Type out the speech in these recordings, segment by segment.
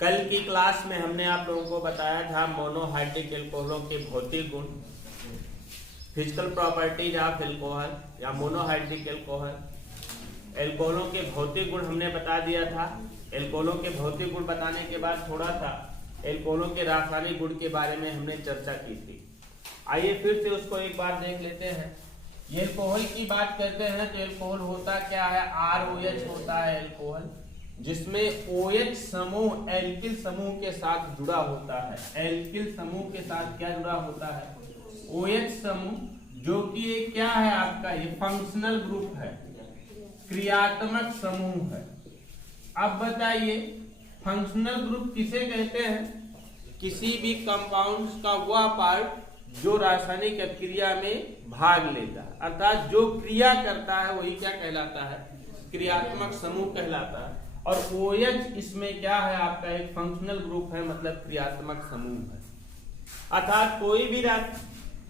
कल की क्लास में हमने आप लोगों को बताया था मोनोहाइड्रिक एल्कोहलों के भौतिक गुण, फिजिकल प्रॉपर्टीज ऑफ एल्कोहल या मोनोहाइड्रिक एल्कोहल। एल्कोहलों के भौतिक गुण हमने बता दिया था। एल्कोहलों के भौतिक गुण बताने के बाद थोड़ा सा एल्कोहलों के रासायनिक गुण के बारे में हमने चर्चा की थी। आइए फिर से उसको एक बार देख लेते हैं। ये एल्कोहल की बात करते हैं तो एल्कोहल होता क्या है? ROH होता है एल्कोहल, जिसमें OH समूह एल्किल समूह के साथ जुड़ा होता है। एल्किल समूह के साथ क्या जुड़ा होता है? OH समूह, जो कि ये क्या है आपका? ये फंक्शनल ग्रुप है, क्रियात्मक समूह है। अब बताइए फंक्शनल ग्रुप किसे कहते हैं? किसी भी कंपाउंड का वह पार्ट जो रासायनिक क्रिया में भाग लेता है, अर्थात जो क्रिया करता है वही क्या कहलाता है? क्रियात्मक समूह कहलाता है। और OH इसमें क्या है आपका? एक फंक्शनल ग्रुप है, मतलब क्रियात्मक समूह है। अर्थात कोई भी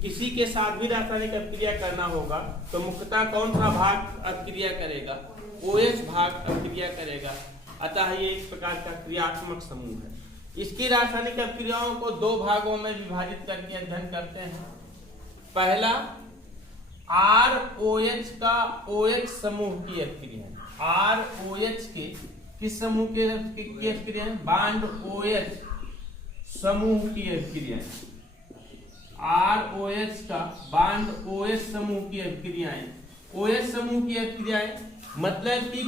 किसी के साथ भी रासायनिक अभिक्रिया करना होगा तो मुख्यतः कौन सा भाग अभिक्रिया करेगा? OH भाग अभिक्रिया करेगा। अतः ये एक प्रकार का क्रियात्मक समूह है। इसकी रासायनिक अभिक्रियाओं को दो भागों में विभाजित करके अध्ययन करते हैं। पहला ROH का OH समूह की अभिक्रिया। ROH के किस समूह की अभिक्रिया? बांड OH समूह की अभिक्रिया। ROH का बांड OH समूह की अभिक्रियाएं। OH समूह की अभिक्रियाएं मतलब कि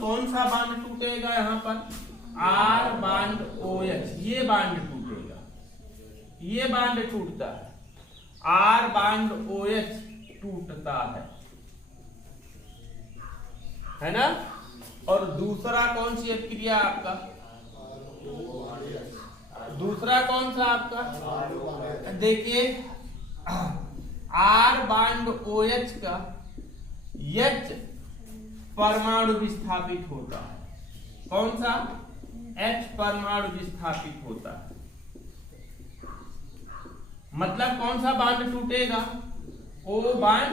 कौन सा बांड टूटेगा? यहाँ पर R बांड OH, ये बांड टूटेगा, ये बांड टूटता है, R बांड OH टूटता है ना। और दूसरा कौन सी अभिक्रिया आपका? दूसरा कौन सा आपका? देखिए R बांड OH का H परमाणु विस्थापित होता है। कौन सा? H परमाणु विस्थापित होता है। मतलब कौन सा बांड टूटेगा? O बांड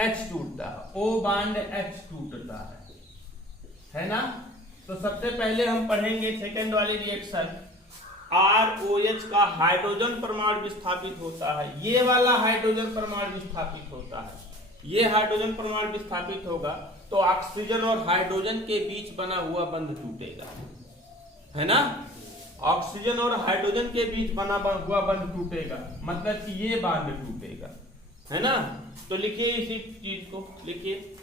H टूटता है, O बांड H टूटता है ना। तो सबसे पहले हम पढ़ेंगे सेकंड वाली रिएक्शन। ROH का हाइड्रोजन परमाणु विस्थापित होता है। ये वाला हाइड्रोजन परमाणु विस्थापित होता है। ये हाइड्रोजन परमाणु विस्थापित होगा तो ऑक्सीजन और हाइड्रोजन के बीच बना हुआ बंध टूटेगा, है ना। ऑक्सीजन और हाइड्रोजन के बीच बना हुआ बंध टूटेगा, मतलब कि ये बांध टूटेगा, है ना। तो लिखिए इसी चीज को, लिखिए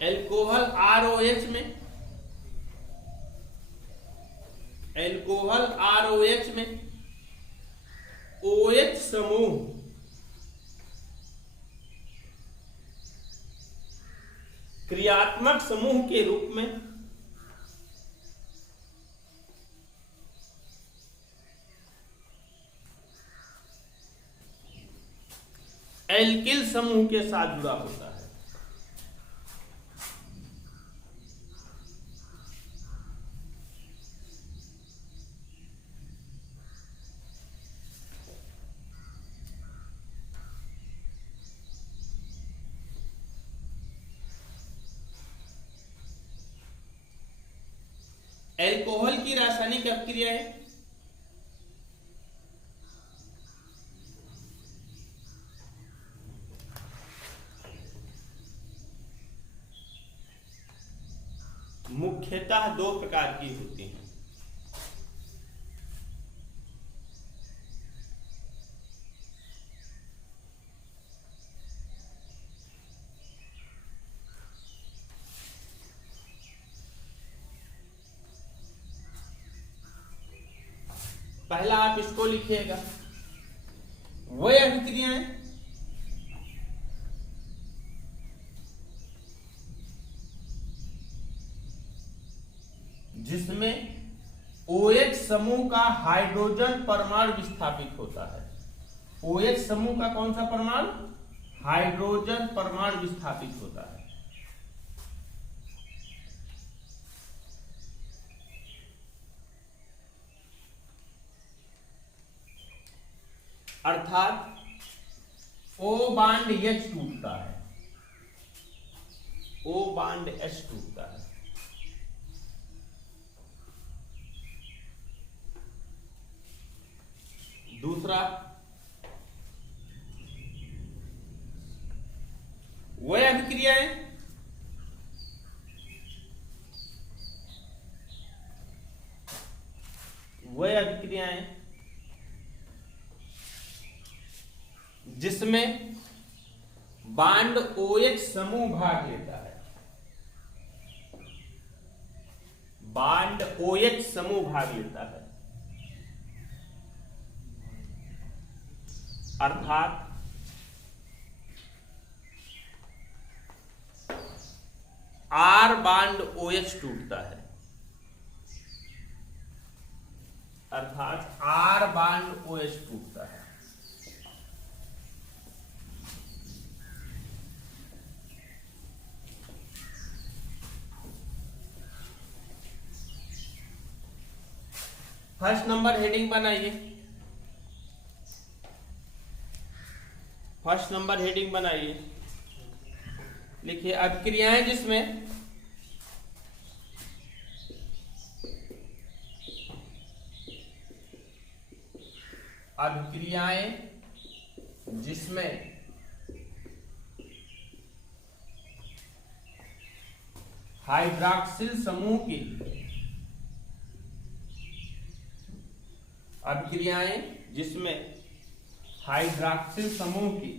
एल्कोहल ROH में, एल्कोहल ROH में OH समूह क्रियात्मक समूह के रूप में एल्किल समूह के साथ जुड़ा होता है। एल्कोहल की रासायनिक अभिक्रिया है मुख्यतः दो प्रकार की होती हैं। पहला आप इसको लिखिएगा, वह अभिक्रियाएं जिसमें OH समूह का हाइड्रोजन परमाणु विस्थापित होता है। OH समूह का कौन सा परमाणु? हाइड्रोजन परमाणु विस्थापित होता है। अर्थात O बांड H टूटता है, O बांड H टूटता है। दूसरा वह अभिक्रियाएं जिसमें बांड OH समूह भाग लेता है, बांड OH समूह भाग लेता है, अर्थात R बांड OH टूटता है, अर्थात R बांड OH टूटता है। फर्स्ट नंबर हेडिंग बनाइए, फर्स्ट नंबर हेडिंग बनाइए, लिखिए अभिक्रियाएं जिसमें हाइड्रॉक्सिल समूह की अभिक्रियाएं जिसमें हाइड्रॉक्सिल समूह की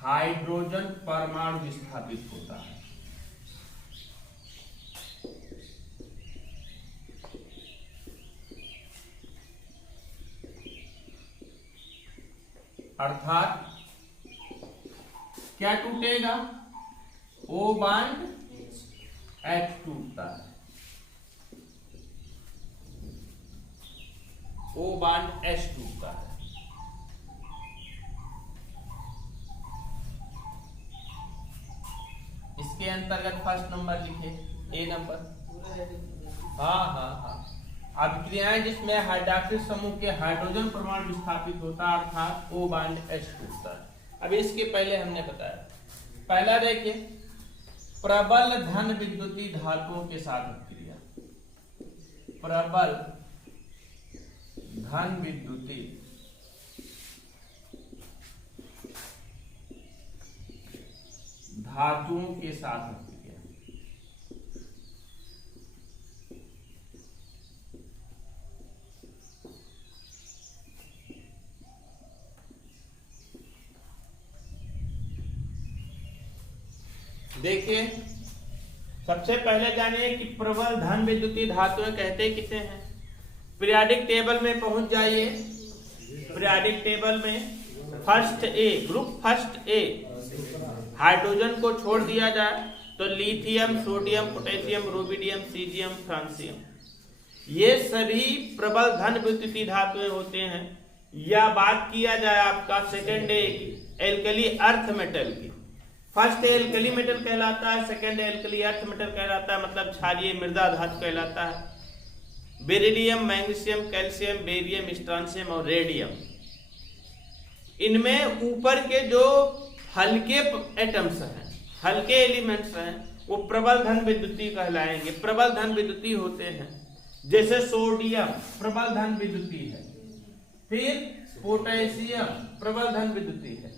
हाइड्रोजन परमाणु विस्थापित होता है, अर्थात क्या टूटेगा? O बांड H टूटता है, O बांड H टूटता है। इसके अंतर्गत फर्स्ट नंबर लिखे, ए नंबर। हाँ अभिक्रियाएं जिसमें हाइड्रॉक्सिल समूह के हाइड्रोजन परमाणु विस्थापित होता है, अर्थात O बांड H टूटता है। अब इसके पहले हमने बताया, पहला देखिए प्रबल धन विद्युतीय धातुओं के साथ अभिक्रिया, प्रबल धन विद्युतीय धातुओं के साथ अभिक्रिया। देखिए सबसे पहले जानिए कि प्रबल धन विद्युतीय धातुएं कहते किसे हैं। पीरियाडिक टेबल में पहुंच जाइए, पीरियाडिक टेबल में first A, group first A, hydrogen को छोड़ दिया जाए तो lithium, sodium, potassium, rubidium, caesium, francium, ये सभी प्रबल धन विद्युतीय धातुएं होते हैं। या बात किया जाए आपका सेकेंड ए एल्कली अर्थ मेटल की, फर्स्ट एल्कली मेटल कहलाता है, सेकेंड एल्कली अर्थ मेटल कहलाता है, मतलब क्षारीय मृदा धातु कहलाता है। Beryllium, magnesium, calcium, barium, strontium और रेडियम, इनमें ऊपर के जो हल्के एटम्स हैं, हल्के एलिमेंट्स हैं, वो प्रबल धन विद्युतीय कहलाएंगे, प्रबल धन विद्युतीय होते हैं। जैसे सोडियम प्रबल धन विद्युतीय है, फिर पोटेशियम प्रबल धन विद्युतीय है।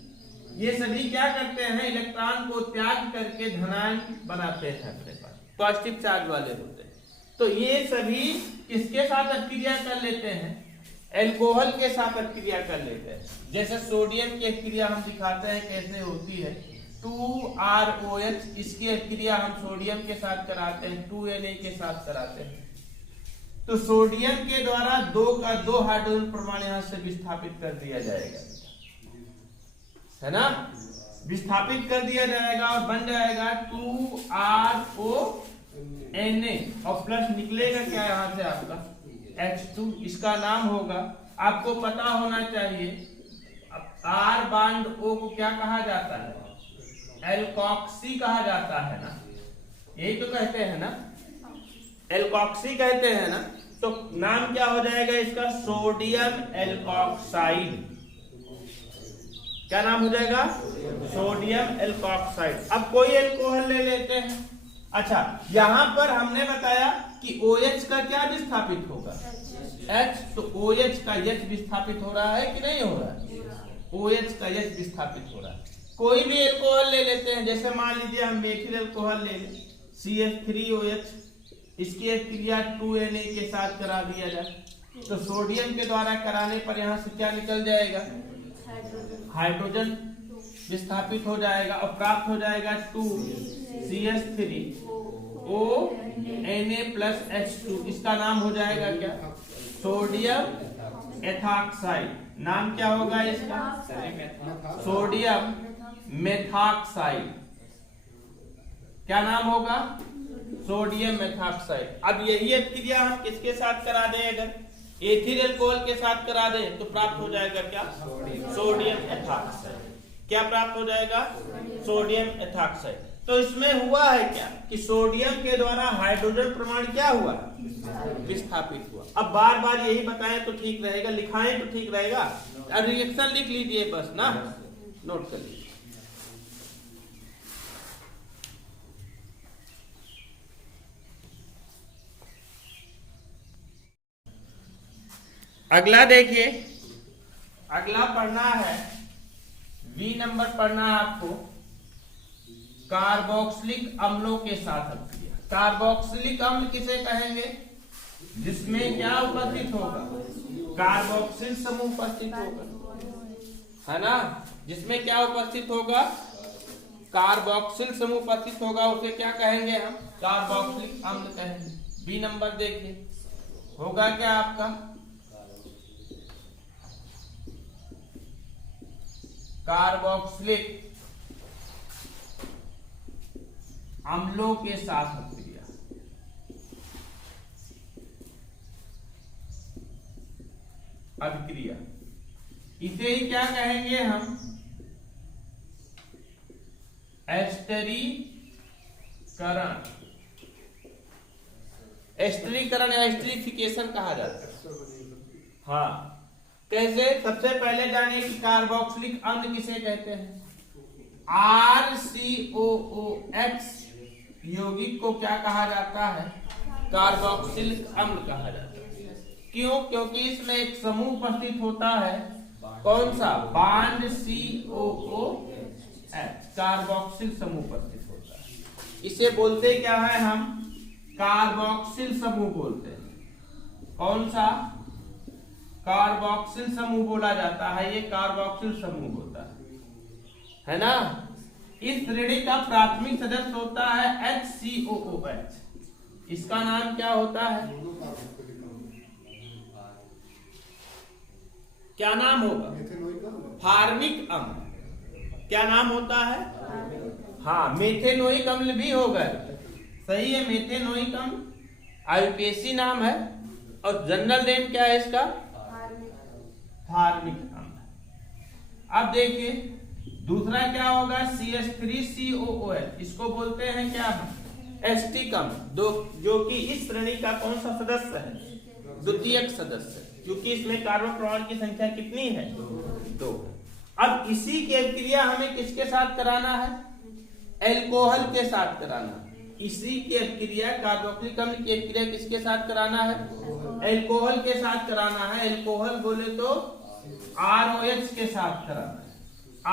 ये सभी क्या करते हैं? इलेक्ट्रॉन को त्याग करके धनायन बनाते हैं, अपने पास पॉजिटिव चार्ज वाले होते हैं। तो ये सभी किसके साथ अभिक्रिया कर लेते हैं? एल्कोहल के साथ अभिक्रिया कर लेते हैं। जैसे सोडियम की अभिक्रिया हम दिखाते हैं कैसे होती है, 2ROH, इसकी अभिक्रिया हम सोडियम के साथ कराते हैं, 2Na के साथ कराते हैं। तो सोडियम के द्वारा 2 हाइड्रोजन परमाणु यहां से विस्थापित कर दिया जाएगा, है ना, विस्थापित कर दिया जाएगा और बन जाएगा 2RONA, और प्लस निकलेगा क्या यहां से आपका H2, इसका नाम होगा, आपको पता होना चाहिए R बांड O को क्या कहा जाता है? एल्कॉक्सी कहा जाता है ना, यही तो कहते हैं ना, एल्कॉक्सी कहते हैं ना। तो नाम क्या हो जाएगा इसका? सोडियम एल्कॉक्साइड, क्या नाम हो जाएगा? Sodium alkoxide. अब कोई एल्कोहल ले लेते हैं। अच्छा, यहां पर हमने बताया कि OH का क्या विस्थापित होगा? H। तो OH का H विस्थापित हो रहा है कि नहीं हो रहा है? OH का H विस्थापित हो रहा है। कोई भी एल्कोहल ले लेते हैं, जैसे मान लीजिए हम मेथिल एल्कोहल ले लें, CH3OH, इसकी क्रिया 2Na के साथ करा दिया जाए तो सोडियम के द्वारा कराने पर यहाँ से क्या निकल जाएगा? हाइड्रोजन विस्थापित हो जाएगा और प्राप्त हो जाएगा 2CH3ONA+H2। इसका नाम हो जाएगा क्या? Sodium ethoxide. नाम क्या होगा इसका? Sodium methoxide. क्या नाम होगा? Sodium methoxide. अब यही क्रिया हम किसके साथ करा दें? अगर एथिल अल्कोहल के साथ करा दें तो प्राप्त हो जाएगा क्या? Sodium ethoxide. क्या प्राप्त हो जाएगा? Sodium ethoxide. तो इसमें हुआ है क्या कि सोडियम के द्वारा हाइड्रोजन प्रमाण क्या हुआ? विस्थापित हुआ। अब बार बार यही बताएं तो ठीक रहेगा, लिखाएं तो ठीक रहेगा। अब रिएक्शन लिख लीजिए बस ना, नोट कर लीजिए। अगला देखिए, अगला पढ़ना है, V नंबर पढ़ना है आपको, कार्बोक्सिलिक अम्लों के साथ अभिक्रिया। कार्बोक्सिलिक अम्ल किसे कहेंगे? जिसमें क्या उपस्थित होगा? कार्बोक्सिल समूह उपस्थित होगा, है ना? जिसमें क्या उपस्थित होगा? कार्बोक्सिल समूह उपस्थित होगा, उसे क्या कहेंगे हम? कार्बोक्सिलिक अम्ल कहेंगे। B नंबर देखिए, होगा क्या आपका? कार्बोक्सिलिक अम्लों के साथ अभिक्रिया। अभिक्रिया इसे ही क्या कहेंगे हम? एस्टरीकरण। एस्टरीकरण या एस्टरीफिकेशन कहा जाता है। हाँ, कैसे? सबसे पहले जानिए कि कार्बोक्सिलिक अम्ल किसे कहते हैं? RCOOH यौगिक को क्या कहा जाता है? कार्बोक्सिलिक अम्ल कहा जाता है। क्यों? क्योंकि इसमें एक समूह उपस्थित होता है, कौन सा? बॉन्ड COOH, कार्बोक्सिल समूह उपस्थित होता है। इसे बोलते क्या है हम? कार्बोक्सिल समूह बोलते हैं। कौन सा? कार्बोक्सिल समूह बोला जाता है। ये कार्बोक्सिल समूह होता है ना? इस श्रेणी का प्राथमिक सदस्य होता है HCOOH। इसका नाम क्या होता है? क्या नाम होगा? फार्मिक अम्ल। क्या नाम होता है? हाँ, मेथेनोइक अम्ल भी होगा। सही है, मेथेनोइक अम्ल आईयूपीएसी नाम है और जनरल नेम क्या है इसका? फार्मिक अम्ल। अब देखिए दूसरा क्या होगा? CH3COOH। इसको बोलते हैं क्या? एस्टिक अम्ल, जो कि इस श्रेणी का कौन सा सदस्य है? द्वितीयक सदस्य, क्योंकि इसमें कार्बन परमाणु की संख्या कितनी है? 2। अब इसी की अभिक्रिया हमें किसके साथ कराना है? एल्कोहल के साथ कराना। इसी की अभिक्रिया, कार्बोक्सिलिक अम्ल की अभिक्रिया किसके साथ कराना है? एल्कोहल के साथ कराना है। एल्कोहल बोले तो ROH के साथ कराना है।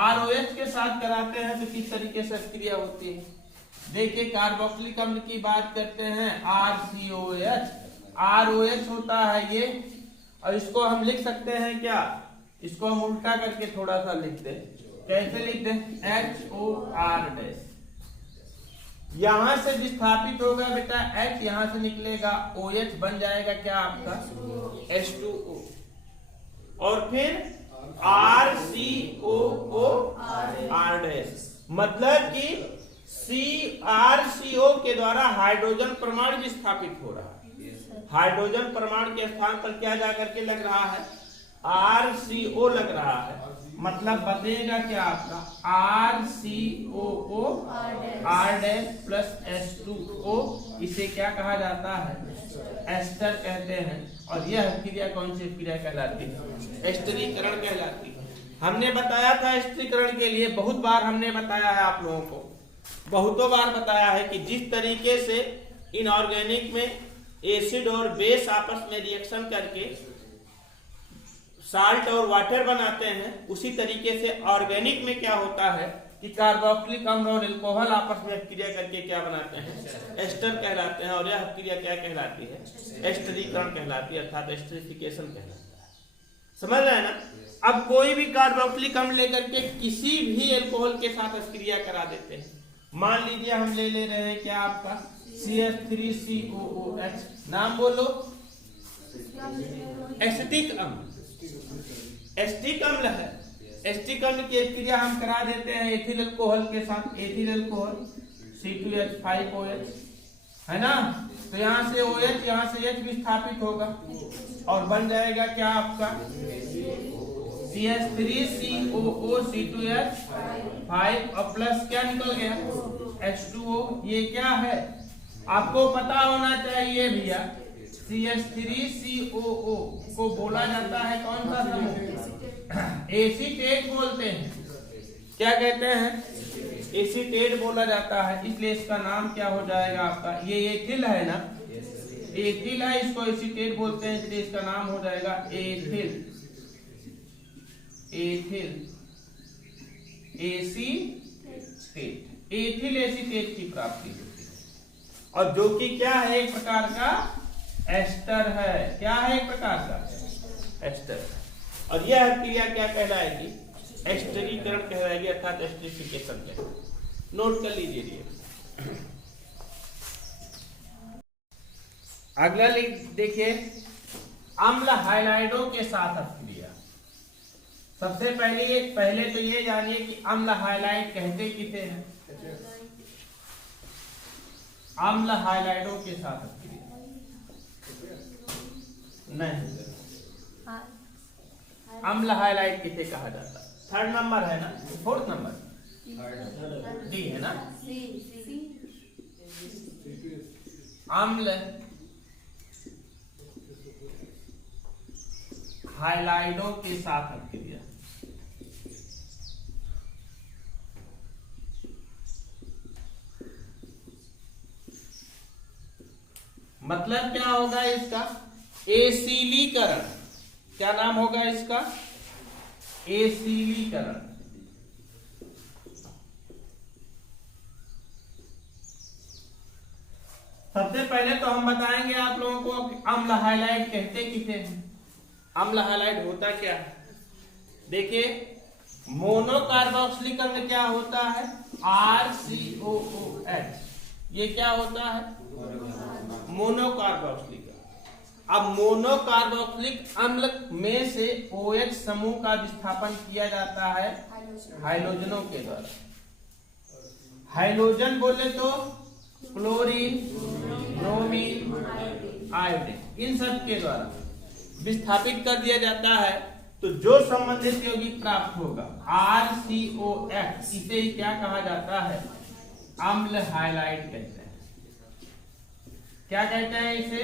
ROH के साथ कराते हैं तो किस तरीके से अभिक्रिया होती है? देखिए, कार्बोक्सिलिक अम्ल की बात करते हैं, RCOH, ROH होता है ये, और इसको हम लिख सकते हैं क्या? इसको हम उल्टा करके थोड़ा सा लिख दें। कैसे लिख दें? HOR'। यहां से विस्थापित होगा बेटा H, यहां से निकलेगा OH, बन जाएगा क्या आपका? H2O। और फिर RCOOR', मतलब कि RCO के द्वारा हाइड्रोजन परमाणु विस्थापित हो रहा है। हाइड्रोजन परमाणु के स्थान पर क्या जाकर के लग रहा है? RCO लग रहा है। मतलब बचेगा क्या आपका? RCOOR'+H2O। इसे क्या कहा जाता है? एस्टर कहते हैं। और यह क्रिया कौन सी क्रिया कहलाती है? एस्टरीकरण कहलाती हमने बताया था स्थिरीकरण के लिए, बहुत बार हमने बताया है आप लोगों को, बहुतों बार बताया है कि जिस तरीके से इनऑर्गेनिक में एसिड और बेस आपस में रिएक्शन करके साल्ट और वाटर बनाते हैं, उसी तरीके से ऑर्गेनिक में क्या होता है कि कार्बोक्सिलिक अम्ल और अल्कोहल आपस में क्रिया करके क्या बनाते हैं, एस्टर कहलाते हैं। और यह क्रिया क्या कहलाती है, एस्टरीकरण कहलाती है, अर्थात एस्टरिफिकेशन कहलाता है। समझ रहे हैं ना। अब कोई भी कार्बोक्सिलिक अम्ल लेकर के किसी भी अल्कोहल के साथ क्रिया करा देते हैं। मान लीजिए हम ले रहे हैं क्या आपका CH3COOH, नाम बोलो, एसिटिक अम्ल, एसिटिक अम्ल है। एसिटिक अम्ल की क्रिया हम करा देते हैं एथिल अल्कोहल के साथ, एथिल अल्कोहल C2H5OH, है ना। तो यहाँ से OH, यहाँ से H विस्थापित होगा और बन जाएगा क्या आपका CH3COO C2H5 और प्लस क्या निकल गया H2O। ये क्या है आपको पता होना चाहिए भैया, CH3COO को बोला जाता है कौन सा समूह, एसीटेट बोलते हैं। क्या कहते हैं, एसीटेट बोला जाता है, इसलिए इसका नाम क्या हो जाएगा आपका, ये एथिल है ना, एथिल है, इसको एसीटेट बोलते हैं, इसलिए इसका नाम हो जाएगा ethyl, ethyl acetate, ethyl acetate की प्राप्ति होती है। और जो कि क्या है, एक प्रकार का एस्टर है। क्या है, एक प्रकार का एस्टर। और यह क्रिया क्या कहलाएगी, एस्टरीकरण कहलाएगी, अर्थात एस्टरिफिकेशन कहलाएगी। नोट कर लीजिए। अगला देखिए, अम्ल हाइलाइडों के साथ क्रिया। सबसे पहले तो ये जानिए कि अम्ल हाइलाइड कहते किसे हैं। अम्ल हाइलाइडों के साथ क्रिया नहीं, अम्ल हाइलाइट किसे कहा जाता है, थर्ड नंबर है ना, फोर्थ नंबर डी है ना। अम्ल हाइलाइडों के साथ क्रिया, मतलब क्या होगा इसका, एसिलीकरण। क्या नाम होगा इसका, एसिलीकरण। सबसे पहले तो हम बताएंगे आप लोगों को कि अम्ल हाइलाइड कहते किसे हैं। अम्ल हाइलाइड होता क्या है, देखिए मोनोकार्बोक्सिलिक अम्ल क्या होता है, RCOOH, ये क्या होता है, मोनोकार्बोक्सिलिक। अब मोनोकार्बोक्सिलिक अम्ल में से OH समूह का विस्थापन किया जाता है हाइलोजनों के द्वारा। हाइलोजन बोले तो क्लोरीन, ब्रोमीन, आयोडीन, इन सब के द्वारा विस्थापित कर दिया जाता है। तो जो संबंधित यौगिक प्राप्त होगा RCOH, इसे क्या कहा जाता है, अम्ल हाइलाइड कहते हैं। क्या कहते हैं इसे,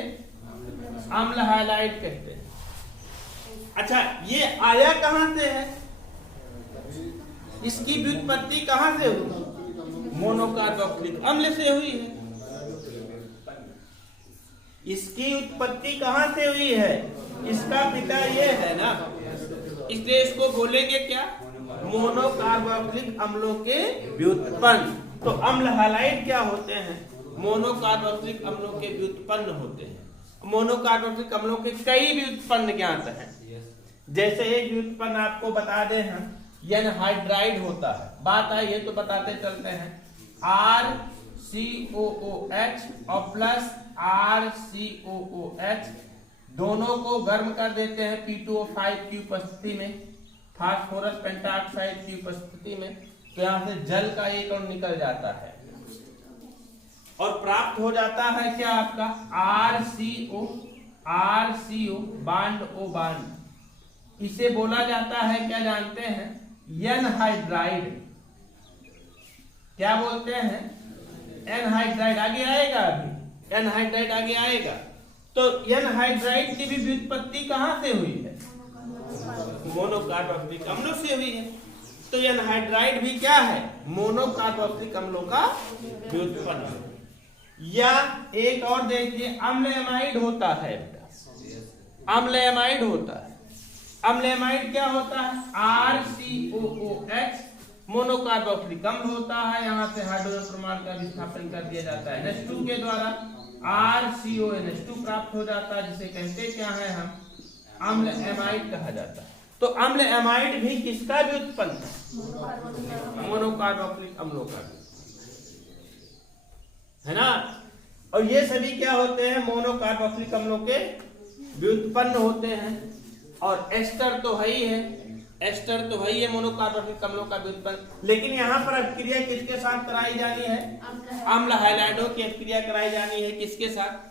अम्ल हाइलाइड कहते हैं। अच्छा, ये आया कहां से है, इसकी व्युत्पत्ति कहां से हुई, मोनोकार्बोक्सिलिक अम्ल से हुई है। इसकी उत्पत्ति कहां से हुई है, इसका पिता ये है ना, इसलिए इसको बोलेंगे क्या, मोनोकार्बोक्सिलिक अम्लों के व्युत्पन्न। तो अम्ल हाइलाइड क्या होते हैं, मोनोकार्बोक्सिलिक अम्लों के व्युत्पन्न होते हैं। मोनोकार्बोक्सिलिक अम्लों के कई व्युत्पन्न ज्ञात हैं। जैसे एक व्युत्पन्न आपको बता दें हम, एनहाइड्राइड होता है, बात आई है तो बताते चलते हैं। RCOOH और प्लस RCOOH दोनों को गर्म कर देते हैं P2O5 की उपस्थिति में, फास्फोरस पेंटाऑक्साइड की उपस्थिति में। तो यहां से जल का एक अणु निकल जाता है और प्राप्त हो जाता है क्या आपका RCO बांड O बांड। इसे बोला जाता है क्या जानते हैं, एनहाइड्राइड। क्या बोलते हैं, एनहाइड्राइड। आगे आएगा, अभी एनहाइड्राइड आगे आएगा। तो एनहाइड्राइड की भी व्युत्पत्ति कहां से हुई है, मोनोकार्बोक्सिलिक अम्लों से हुई है। तो एनहाइड्राइड भी क्या है? मोनोकार्बोक्सिलिक अम्लों का व्युत्पन्न। या एक और देखिए, अम्ल एमाइड होता है, अम्ल एमाइड होता है। अम्ल एमाइड क्या होता है? RCOOH मोनोकार्बोक्सिलिक अम्ल होता है। यहाँ से हाइड्रोजन परमाणु का विस्थापन कर दिया जाता है NH2 के द्वारा, RCONH2 प्राप्त हो जाता है, जिसे कहते क्या है हम? अम्ल एमाइड कहा जाता है। तो अम्ल एमाइड भी किसका व्युत्पन्न है? मोनोकार्बोक्सिलिक अम्लों का, है ना। और ये सभी क्या होते हैं? मोनोकार्बोक्सिलिक अम्लों के व्युत्पन्न होते हैं। और एस्टर तो है ही है, एस्टर तो है ही है मोनोकार्बोक्सिलिक अम्लों का व्युत्पन्न। लेकिन यहाँ पर अभिक्रिया किसके साथ कराई जानी है? अम्ल हैलाइडों की अभिक्रिया कराई जानी है। किसके साथ?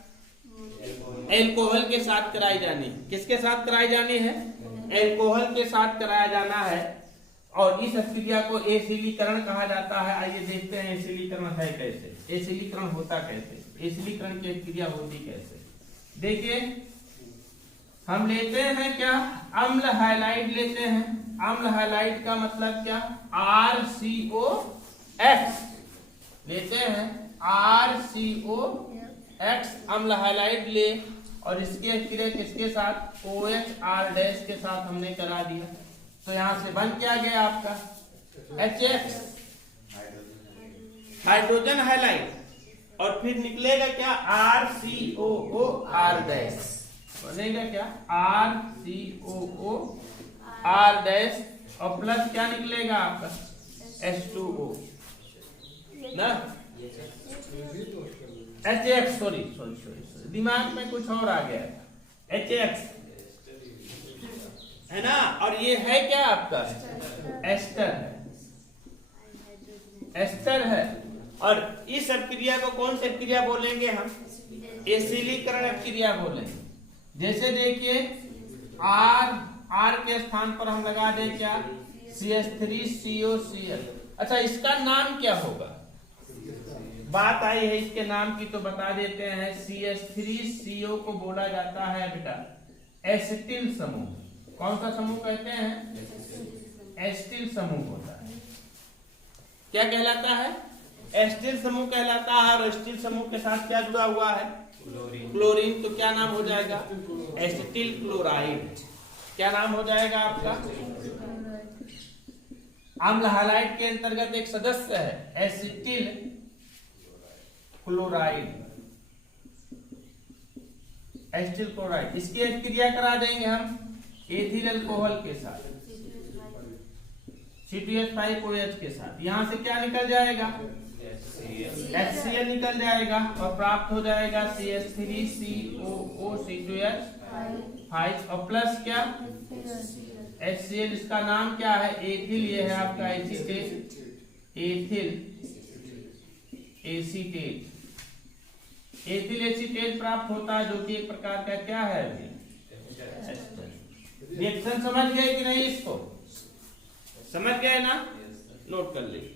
एल्कोहल के साथ कराई जानी है। किसके साथ कराई जानी है? एल्कोहल के साथ कराया जाना है। और इस अभिक्रिया को एसिलीकरण कहा जाता है। आइए देखते हैं एसिलीकरण है कैसे, एसिलीकरण होता कैसे, एसिलीकरण की अभिक्रिया होती कैसे। देखिए, हम लेते हैं क्या? अम्ल हैलाइड लेते हैं। अम्ल हैलाइड का मतलब क्या? RCOX लेते हैं, RCOX अम्ल हैलाइड ले, और इसके अभिक्रिया किसके साथ? OHR- के साथ हमने करा दिया। तो यहां से बन क्या गया आपका? HX हाइड्रोजन हैलाइड, और फिर निकलेगा क्या? RCOOR- बनेगा क्या? RCOOR- और प्लस क्या निकलेगा आपका? H2O ना, HX, सॉरी, दिमाग में कुछ और आ गया, HX है ना। और ये है क्या आपका? एस्टर है, एस्टर है। और इस अभिक्रिया को कौन सी अभिक्रिया बोलेंगे हम? एसिलीकरण अभिक्रिया बोलेंगे। जैसे देखिए, R के स्थान पर हम लगा दें क्या? CH3COCl। अच्छा, इसका नाम क्या होगा? बात आई है इसके नाम की तो बता देते हैं। CH3CO को बोला जाता है बेटा एसिटिल समूह। कौन सा समूह कहते हैं? एसिटिल समूह होता है। क्या कहलाता है? एसिटिल समूह कहलाता है। और एसिटिल समूह के साथ क्या जुड़ा हुआ है? क्लोरीन। तो क्या नाम हो जाएगा? Acetyl chloride. क्या नाम हो जाएगा आपका? अम्ल हैलाइड के अंतर्गत एक सदस्य है एसिटिल क्लोराइड, एसिटिल क्लोराइड। इसकी अभिक्रिया करा देंगे हम एथिल अल्कोहल के साथ, C2H5OH के साथ। यहां से क्या निकल जाएगा? HCl निकल जाएगा, और प्राप्त हो जाएगा CH3COO(C2H5) और प्लस क्या? HCl। इसका नाम क्या है? एथिल। ये है आपका acetate, ethyl acetate, ethyl acetate प्राप्त होता है, जो कि एक प्रकार का क्या है? रिएक्शन। समझ गए कि नहीं? इसको समझ गए ना? नोट कर लीजिए।